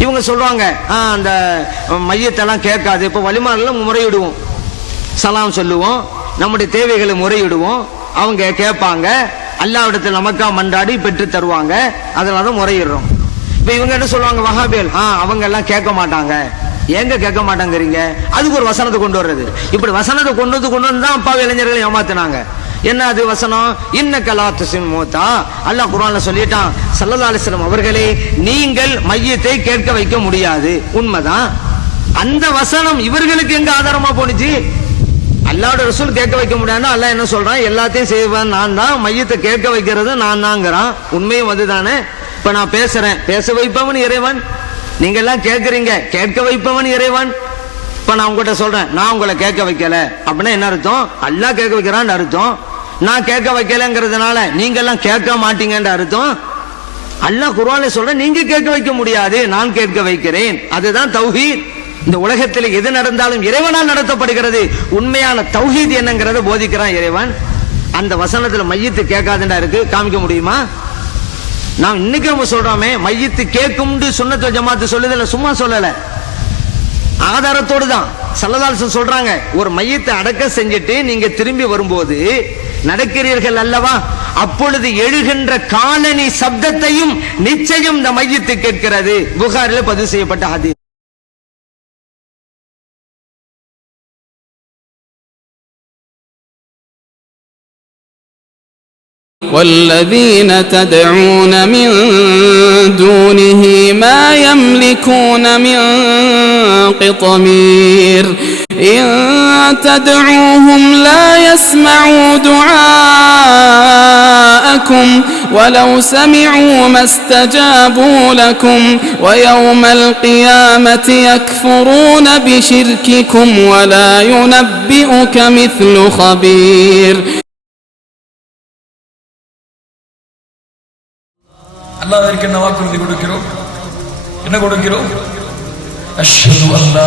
இவங்க சொல்லுவாங்க "ஆ, அந்த மையத்தெல்லாம் கேட்காது. இப்போ வழிமாறலாம் முறையிடுவோம். சலாம் சொல்லுவோம் நம்முடைய தேவைகளை முறையிடுவோம். அவங்க கேட்பாங்க அல்லாவிடத்தில் நமக்கா மன்றாடி பெற்று தருவாங்க. அதனால தான் முறையிடுறோம். இப்போ இவங்க என்ன சொல்லுவாங்க வஹாபியல் ஆ அவங்க எல்லாம் கேட்க மாட்டாங்க. ஏங்க கேட்க மாட்டாங்கிறீங்க? அதுக்கு ஒரு வசனத்தை கொண்டு வர்றது. இப்படி வசனத்தை கொண்டு வந்து கொண்டு வந்து தான் அப்பா இளைஞர்களை ஏமாத்தினாங்க. என்ன அது வசனம்? இன்ன கலாத்துசின் மூத்தா அல்லாஹ் குர்ஆன்ல சொல்லிட்டான் சல்லல்லாஹு அவர்களே நீங்கள் மையத்தை கேட்க வைக்க முடியாது. உண்மைதான். அந்த வசனம் இவர்களுக்கு எங்க ஆதாரமா போனுச்சு அல்லாவோட ரசூல் கேட்க வைக்க முடியாதுன்னா அல்லா என்ன சொல்றான்? எல்லாத்தையும் செய்வேன். நான் தான் மையத்தை கேட்க வைக்கிறது நான் தாங்கிறான் உண்மையும் அதுதானே. இப்ப நான் பேசுறேன். பேச வைப்பவன் இறைவன். நீங்க எல்லாம் கேட்கறீங்க. கேட்க வைப்பவன் இறைவன். இப்ப நான் உங்ககிட்ட சொல்றேன். நான் உங்களை கேட்க வைக்கல. அப்படின்னா என்ன அர்த்தம்? அல்லா கேட்க வைக்கிறான்னு அர்த்தம். நான் கேட்க வைக்கலங்கிறதுனால நீங்க எல்லாம் கேட்க மாட்டீங்கன்ற அர்த்தம். அல்லாஹ் குர்ஆன்ல சொல்ற நீங்க கேட்க வைக்க முடியாது நான் கேட்க வைக்கிறேன். அதுதான் தௌஹீத். இந்த உலகத்தில் எது நடந்தாலும் இறைவனால் நடத்தப்படுகிறது. உண்மையான தௌஹீத் என்னங்கிறத போதிக்கிறான் இறைவன். அந்த வசனத்துல மையத்து கேட்காதுண்டா இருக்கு. காமிக்க முடியுமா? நாம் இன்னைக்கு நம்ம சொல்றோமே மையத்து கேட்கும்னு சுண்ணத்து ஜமாத்து சொல்லுதில்ல சும்மா சொல்லல. ஆதாரத்தோடு தான் சல்லதாசன் சொல்றாங்க ஒரு மையத்தை அடக்க செஞ்சுட்டு நீங்க திரும்பி வரும்போது நடக்கிறீர்கள் அல்லவா அப்பொழுது எழுகின்ற காலனி சப்தத்தையும் நிச்சயம் இந்த மையத்து கேட்கிறது புகாரில் பதிவு செய்யப்பட்ட ஹதீஸ் والذين تدعون من دونه ما يملكون من قطمير إن تدعوهم لا يسمعوا دعاءكم ولو سمعوا ما استجابوا لكم ويوم القيامة يكفرون بشرككم ولا ينبئك مثل خبير அல்லாஹ்விற்கு என்ன வாக்குறுதி கொடுக்கிறோம் என்ன கொடுக்கிறோம் அஷ்ஹது அல்லா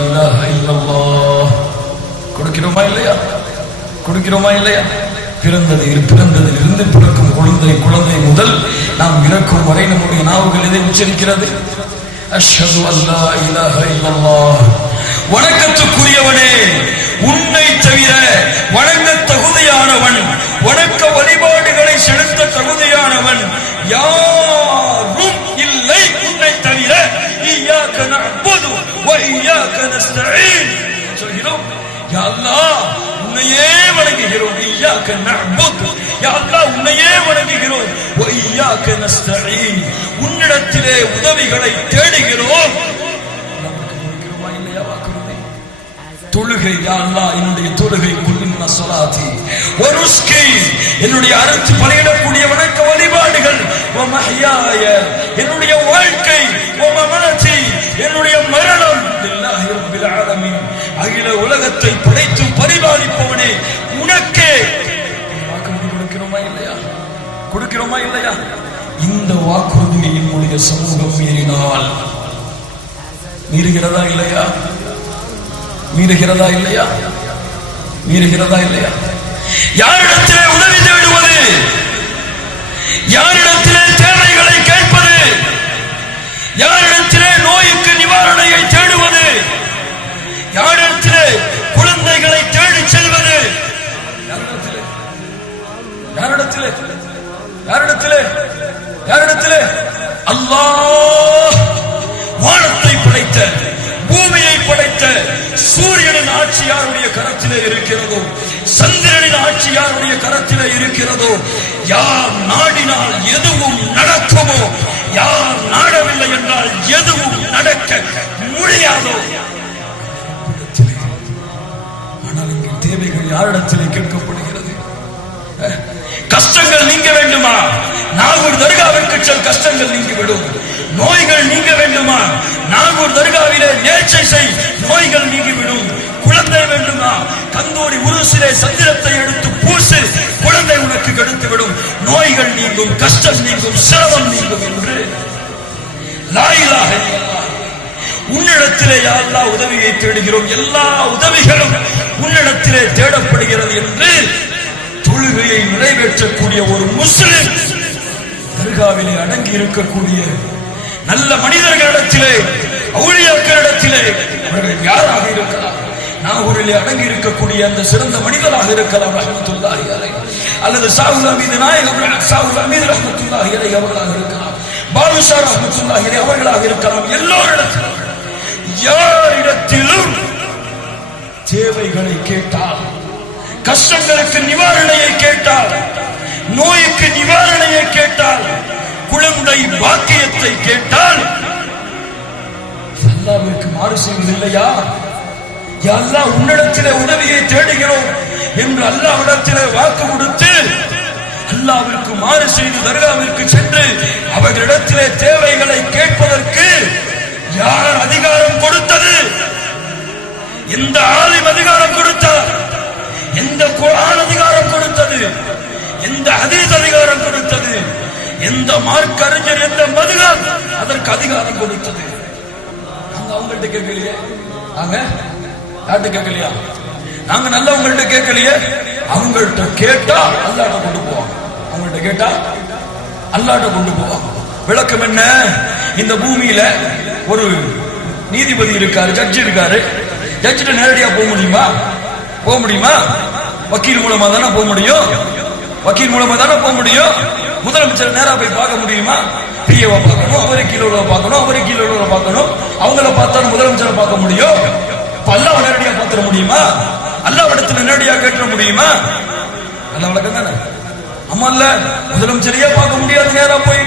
இலாஹ இல்லல்லாஹ். கொடுக்கிறோமா இல்லையா? கொடுக்கிறோமா இல்லையா? பிறந்ததில் பிறந்ததில் இருந்து பிறக்கும் குழந்தை குழந்தை முதல் நாம் இறக்கும் வரை நம்முடைய நாவுகள் இதை உச்சரிக்கிறது? அஷ்ஹது அல்லா இலாஹ இல்லல்லாஹ். வணக்கத்துக்குரியவனே உன்னை தவிர வணங்க தகுதியானவன் வணக்க வழிபாடுகளை செலுத்த தகுதியானவன் யார்? வணங்குகிறோம் நஅபுது. யா அல்லாஹ் உன்னையே வணங்குகிறோம். வ நஸ்தஈன். உன்னிடத்திலே உதவிகளை தேடுகிறோம். தொழுகை யா அல்லாஹ் என்னுடைய தொழுகை குல்லின்ன ஸலாத்தி வ ருஸ்கி என்னுடைய அறுத்து வணக்க வழிபாடுகள். வ மஹ்யாய என்னுடைய வாழ்க்கை. வ மமனதி என்னுடைய மரணம். அகில உலகத்தை படைத்து பரிபாலிப்பவனே வாக்குறுதி கொடுக்கிறோமா இல்லையா? கொடுக்கிறோமா இல்லையா? இந்த வாக்குறுதியை என்னுடைய சமூகம் மீறினால் மீறுகிறதா இல்லையா? மீறுகிறதா இல்லையா? மீறுகிறதா இல்லையா? யாரிடத்திலே உதவி தேடுவது? யாரிடத்திலே தேவைகளை கேட்பது? யாரிடத்திலே நோய்க்கு நிவாரணையை தேடுவது? யாரிடத்திலே யாரிடத்திலே? யாரிடத்திலே? யாரிடத்திலே? அல்லாஹ் வானத்தை படைத்த பூமியை படைத்த சூரியனின் ஆட்சி யாருடைய கரத்திலே இருக்கிறதோ? சந்திரனின் ஆட்சி யாருடைய கரத்திலே இருக்கிறதோ? யார் நாடினால் எதுவும் நடக்குமோ? யார் நாடவில்லை என்றால் எதுவும் நடக்க முடியாதோ? ஆனால் இங்கே தேவைகள் யாரிடத்திலே கேட்கப்படுகிறது? கஷ்டங்கள் நீங்க வேண்டுமா? நாகூர் தர்காவிற்கு செல் கஷ்டங்கள் நீங்கிவிடும். நோய்கள் நீங்க வேண்டுமா? நாகூர் தர்காவிலே நேர்ச்சை செய் நோய்கள் நீங்கிவிடும். குழந்தை வேண்டுமா? கந்தோரி உருசிலே சந்திரத்தை எடுத்து பூசு குழந்தை உனக்கு கெடுத்து விடும் நோய்கள் நீங்கும் கஷ்டம் நீங்கும் சிரமம் நீங்கும் என்று. லாயிலாக உன்னிடத்திலே எல்லா உதவியை தேடுகிறோம். எல்லா உதவிகளும் உன்னிடத்திலே தேடப்படுகிறது என்று தொழுகையை நிறைவேற்றக்கூடிய ஒரு முஸ்லிம் தர்காவிலே அடங்கி இருக்கக்கூடிய நல்ல மனிதர்களிடத்திலே அவுளியாக்களிடத்திலே அவர்கள் யாராக இருக்கலாம்? நாகூரிலே அடங்கி இருக்கக்கூடிய அந்த சிறந்த மனிதராக இருக்கலாம் ரஹமத்துல்லாஹி அலை அல்லது சாவுல் அமீது நாயகம் சாவுல் அமீது ரஹமத்துல்லாஹி அலை அவர்களாக இருக்கலாம். பாலுஷா ரஹமத்துல்லாஹி அலை அவர்களாக இருக்கலாம். எல்லோரிடத்திலும் யாரிடத்திலும் தேவைகளை கேட்டால் கஷ்டங்களுக்கு நிவாரணையை கேட்டால் நோய்க்கு நிவாரணையை கேட்டால் குழந்தை பாக்கியத்தை கேட்டால் அல்லாவிற்கு மாறு செய்வது இல்லையா எல்லாம் உன்னிடத்திலே உதவியை தேடுகிறோம் என்று அல்லாவிடத்திலே வாக்கு கொடுத்து அல்லாவிற்கு மாறு செய்து தர்காவிற்கு சென்று அவர்களிடத்திலே தேவைகளை கேட்பதற்கு யார் அதிகாரம் கொடுத்தது? எந்த ஆலிம் எந்த குரான் அதிகாரம் கொடுத்தது எந்த ஹதீஸ் அதிகாரம் கொடுத்தது எந்த மார்க் அறிஞர் எந்த மதுகார் அதற்கு அதிகாரம் கொடுத்தது. நாங்க அவங்கள்ட்ட கேட்கலையே? நாங்க? யார்கிட்ட கேட்கலையா? நாங்க நல்லவங்கள்ட்ட கேட்கலையே? அவங்கள்ட்ட கேட்டா அல்லாட்ட கொண்டு போவாங்க. அவங்கள்ட்ட கேட்டா அல்லாட்ட கொண்டு போவாங்க. விளக்கம் என்ன? இந்த பூமியில ஒரு நீதிபதி இருக்காரு ஜட்ஜ் இருக்காரு. ஜட்ஜிட்ட நேரடியா போக முடியுமா? போக முடியுமா? வக்கீல் மூலமா தானே போக முடியும்? வக்கீல் மூலமா தானே போக முடியும்? முதலமைச்சர் நேரா போய் பார்க்க முடியுமா? பிஏவை பார்க்கணும் அவரை கீழே உள்ள பார்க்கணும் அவரை கீழே உள்ளவரை பார்க்கணும். அவங்கள பார்த்தா முதலமைச்சரை பார்க்க முடியும். இப்ப அல்லாஹ் நேரடியா பார்த்துட முடியுமா? அல்லாஹ் இடத்துல நேரடியா கேட்டுற முடியுமா? நல்ல வழக்கம் தானே? ஆமா இல்ல முதலமைச்சரையே பார்க்க முடியாது நேரா போய்.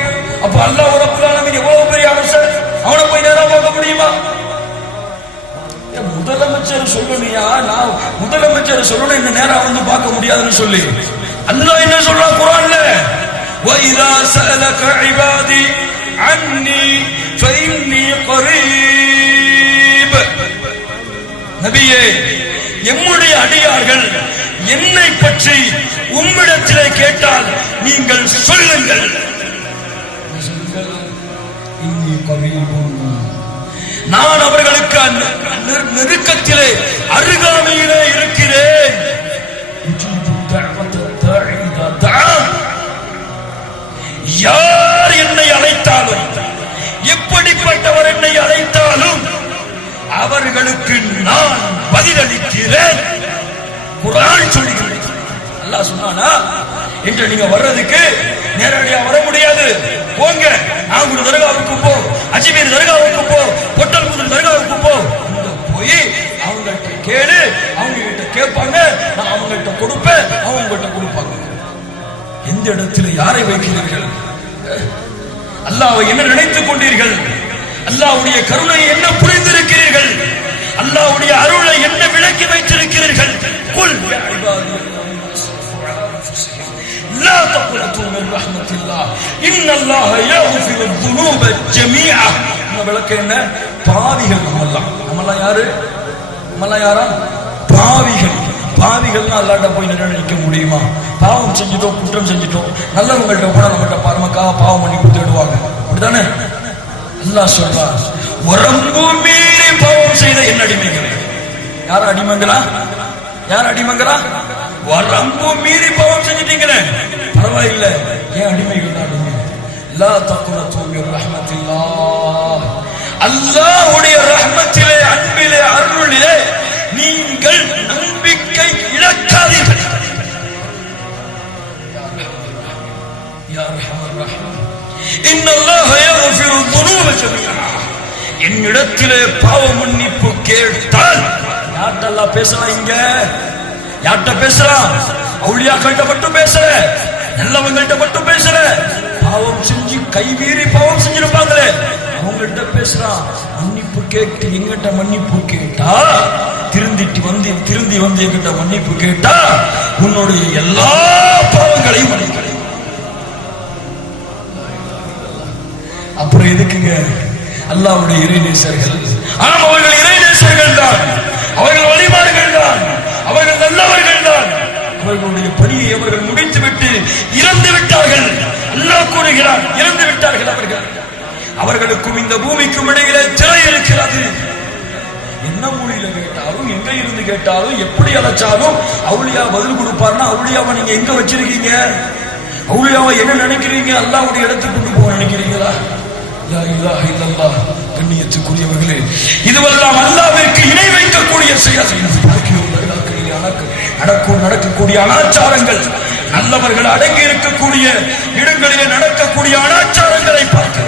அப்ப அல்லாஹ் ரப்பல் எவ்வளவு பெரிய அரசர்? அவனை போய் நேரா பார்க்க முடியுமா? முதலமைச்சர் சொல்லணுயா நான் முதலமைச்சர் சொல்லணும் இந்த நேரம் வந்து பார்க்க முடியாதுன்னு சொல்லி அல்லாஹ் என்ன சொல்றான் குரான்ல وَإِذَا سَأَلَكَ عِبَادِي عَنِّي فَإِنِّي قَرِيبٌ நபியே எம்முடைய அடியார்கள் என்னை பற்றி உம்மிடத்திலே கேட்டால் நீங்கள் சொல்லுங்கள் இன்னி கரீபுன் நான் அவர்களுக்கு நெரு- நெருக்கத்திலே அருகாமையிலே இருக்கிறேன். யார் என்னை அழைத்தாலும் எப்படிப்பட்டவர் என்னை அழைத்தாலும் அவர்களுக்கு நான் பதிலளிக்கிறேன். குரான் சொல்லுகிறேன் அல்லா சொன்னானா? இன்று நீங்க வர்றதுக்கு நேரடியா வர முடியாது. போங்க. நாகூர் தர்காவுக்கு போ. அஜ்மீர் தர்காவுக்கு போ. கூப்பிடுறது தர்காவுக்கு போ போய் அவங்கள்ட்ட கேளு அவங்க கிட்ட கேட்பாங்க நான் அவங்கள்ட்ட கொடுப்பேன் அவங்ககிட்ட கொடுப்பாங்க. எந்த இடத்துல யாரை வைக்கிறீர்கள்? அல்லாவை என்ன நினைத்துக் கொண்டீர்கள்? அல்லாவுடைய கருணை என்ன புரிந்திருக்கிறீர்கள்? அல்லாவுடைய அருளை என்ன விளக்கி வைத்திருக்கிறீர்கள்? குல் لا تقنطوا من رحمة الله إن الله يغفر الذنوب جميعا என்ன? பாவிகள் நம்மெல்லாம். நம்மெல்லாம் யாரு? நம்மெல்லாம் யாரா? பாவிகள். பாவிகள்னா அல்லாட்ட போய் நின்று நிற்க முடியுமா? பாவம் செஞ்சுட்டோம் குற்றம் செஞ்சுட்டோம். நல்லவங்கள்ட்ட கூட நம்மகிட்ட பரமக்காக பாவம் பண்ணி கொடுத்துடுவாங்க அப்படித்தானே? அல்லாஹ் சொல்றா உரம்பு மீறி பாவம் செய்த என்ன அடிமைகளே. யார அடிமங்களா? யார் அடிமங்களா? வரம்பு மீறி பாவம் செஞ்சிட்டீங்களே. பரவாயில்லை. ஏன் அடிமைகள் தான் அடிமை? எல்லா தப்புல மின் ரஹமத்தில்லா. அல்லாஹுடைய ரஹ்மத்திலே அன்பிலே அருளிலே நீங்கள் நம்பிக்கை இழக்காதீர்கள். என்னிடத்திலே பாவ மன்னிப்பு கேட்டால் யார்ட்டெல்லாம் பேசலாம் இங்க? யார்கிட்ட பேசலாம் அவுளியாக்கள்கிட்ட மட்டும் பேசுற நல்லவங்கள்ட்ட மட்டும் பேசுற. பாவம் செஞ்சு கைவீறி பாவம் செஞ்சிருப்பாங்களே. உங்கள்கிட்ட பேசுறான் மன்னிப்பு கேட்டு எங்கிட்ட மன்னிப்பு கேட்டா திருந்திட்டு வந்து திருந்தி வந்து எங்கிட்ட மன்னிப்பு கேட்டா உன்னுடைய எல்லா பாவங்களையும் மன்னிக்கிறேன். அப்புறம் எதுக்குங்க? அல்லாவுடைய இறைநேசர்கள். ஆனால் அவர்கள் இறைநேசர்கள் தான். அவர்கள் வழிபாடுகள் தான். அவர்கள் நல்லவர்கள் தான். அவர்களுடைய பணியை அவர்கள் முடித்துவிட்டு இறந்து விட்டார்கள் அல்லாஹ் கூறுகிறான் இறந்து அவர்களுக்கும் இந்த பூமிக்கும் இடையிலே திரை இருக்கிறது. என்ன மொழியில கேட்டாலும் எங்க இருந்து கேட்டாலும் எப்படி அழைச்சாலும் அவுளியா பதில் கொடுப்பார்னா அவுளியாவை நீங்க எங்க வச்சிருக்கீங்க? அவுளியாவை என்ன நினைக்கிறீங்க? அல்லாவுடைய இடத்துக்கு கொண்டு போக நினைக்கிறீங்களா? கண்ணியத்துக்குரியவர்களே இதுவெல்லாம் அல்லாவிற்கு இணை வைக்கக்கூடிய செயல். நடக்கும் நடக்கக்கூடிய அனாச்சாரங்கள் நல்லவர்கள் அடங்கி இருக்கக்கூடிய இடங்களிலே நடக்கக்கூடிய அனாச்சாரங்களை பார்க்க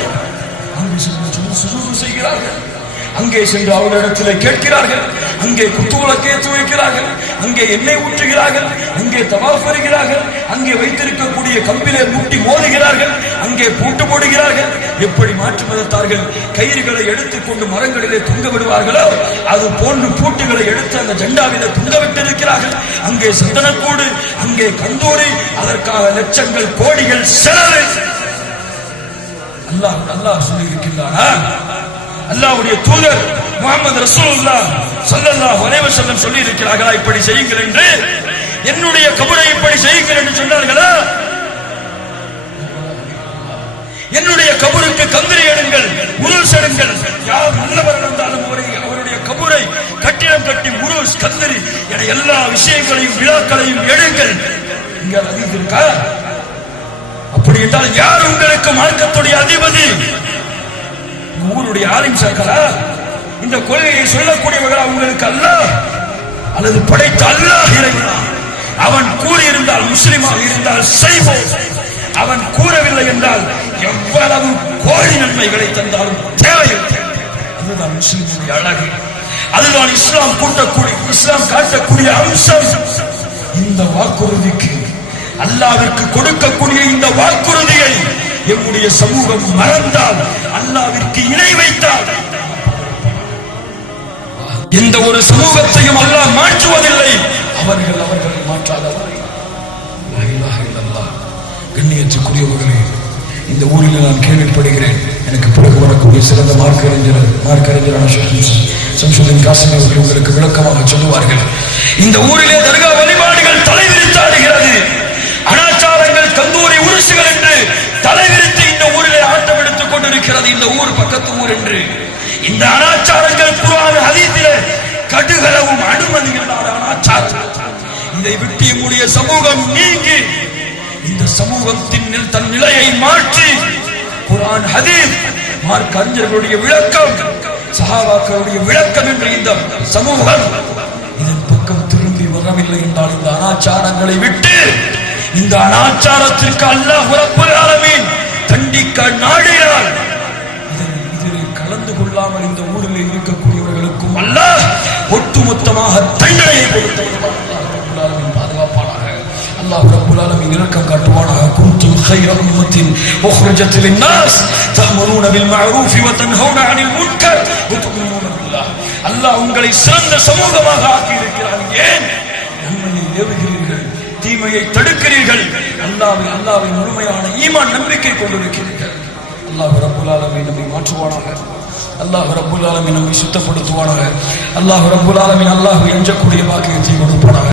அங்கே சென்று அவர்களிடத்தில் கேட்கிறார்கள். அங்கே குத்துவிளக்கு ஏற்றி வைக்கிறார்கள் அங்கே எண்ணெய் ஊற்றுகிறார்கள். அங்கே தவாஃப் வருகிறார்கள். அங்கே வைத்திருக்கக்கூடிய கம்பிலே மூட்டி மோதுகிறார்கள். அங்கே பூட்டு போடுகிறார்கள். எப்படி மாற்று மதத்தார்கள்? கயிறுகளை எடுத்துக்கொண்டு மரங்களிலே தொங்க விடுவார்களோ? அது போன்று பூட்டுகளை எடுத்து அந்த ஜெண்டாவிலே தொங்க விட்டிருக்கிறார்கள். அங்கே சந்தனக்கூடு அங்கே கந்தூரி அதற்காக லட்சங்கள் கோடிகள் செலவு. அல்லாஹ் அல்லாஹ் சொல்லி அல்லாவுடைய தூதர் முகமது ரசூலுல்லாஹ் ஸல்லல்லாஹு அலைஹி செல்லம் சொல்லி இருக்கிறார்களா இப்படி செய்யுங்கள் என்று. என்னுடைய கபரை இப்படி செய்யுங்கள் என்று சொன்னார்களா? என்னுடைய கபருக்கு கந்திரி எடுங்கள் உருள் எடுங்கள். யார் நல்லவர் இருந்தாலும் அவருடைய கபரை கட்டிடம் கட்டி உருள் கந்திரி என எல்லா விஷயங்களையும் விழாக்களையும் எடுங்கள். இங்க அதிகம் இருக்கா? அப்படி என்றால் யார் உங்களுக்கு மார்க்கத்துடைய அதிபதி? ஊருடைய ஆலிம் சாக்கரா இந்த கொள்கையை சொல்லக்கூடியவர்கள் அவங்களுக்கு அல்ல? அல்லது படைத்த அல்ல இறைவனா? அவன் கூறியிருந்தால் முஸ்லிமாக இருந்தால் செய்வோம் அவன் கூறவில்லை என்றால் எவ்வளவு கோடி நன்மைகளை தந்தாலும் தேவையில்லை. அதுதான் முஸ்லிமுடைய அழகு. அதுதான் இஸ்லாம் கூட்டக்கூடிய இஸ்லாம் காட்டக்கூடிய அம்சம். இந்த வாக்குறுதிக்கு அல்லாவிற்கு கொடுக்கக்கூடிய இந்த எம்முடைய சமூகம் மறந்தால் அல்லாவிற்கு இணை வைத்தால். எந்த ஒரு சமூகத்தையும் அல்லாஹ் மாற்றுவதில்லை. அவர்கள் அவர்களை மாற்றாதவர்கள். லா கண்ணியத்துக்குரியவர்களே இந்த ஊரில் நான் கேள்விப்படுகிறேன். எனக்கு பிறகு வரக்கூடிய சிறந்த மார்க்கறிஞர் மார்க்கறிஞரான சம்சுதன் காசிம் அவர்கள் உங்களுக்கு விளக்கமாக சொல்லுவார்கள். இந்த ஊரிலே தர்கா இந்த ஊர் பக்கத்து ஊர் என்று இந்த அனாச்சாரங்கள் குரான் ஹதீத்தில கடுகளவும் அனுமதி இல்லாத அனாச்சாரம். இதை விட்டு எம்முடைய சமூகம் நீங்கி இந்த சமூகத்தின் தன் நிலையை மாற்றி குரான் ஹதீஸ் மார்க் அறிஞர்களுடைய விளக்கம் சஹாபாக்களுடைய விளக்கம் என்று இந்த சமூகம் இதன் பக்கம் திரும்பி வரவில்லை என்றால் இந்த அனாச்சாரங்களை விட்டு இந்த அனாச்சாரத்திற்கு அல்லாஹ் உறப்பு ஆலமீன் தண்டிக்க நாடினார் அல்லாஹ் ஒட்டுமொத்தமாக தண்டனையை கொடுத்தவர்கள் அல்லாஹ் ரப்பல் ஆலமீன் பாதுகாப்பானாக அல்லாஹ் ரப்பல் ஆலமீன் இரக்கம் காட்டுவானாக குன்தும் خير أمة أخرجت للناس تأمرون بالمعروف وتنهون عن المنكر وتؤمنون بالله அல்லாஹ் உங்களை சிறந்த சமூகமாக ஆக்கி இருக்கிறார் ஏன் நன்மையை ஏவுகிறீர்கள் தீமையை தடுக்கிறீர்கள் அல்லாவை அல்லாவை முழுமையான ஈமான் நம்பிக்கை கொண்டிருக்கிறீர்கள் அல்லாஹ் ரப்புல் ஆலமீன் நம்மை மாற்றுவானாக அல்லாஹ் ரப்புல் ஆலமீன் நம்மை சுத்தப்படுத்துவானாக. அல்லாஹ் ரப்புல் ஆலமின் அல்லாஹ் எஞ்சக்கூடிய பாக்கியத்தை கொடுப்பானாக.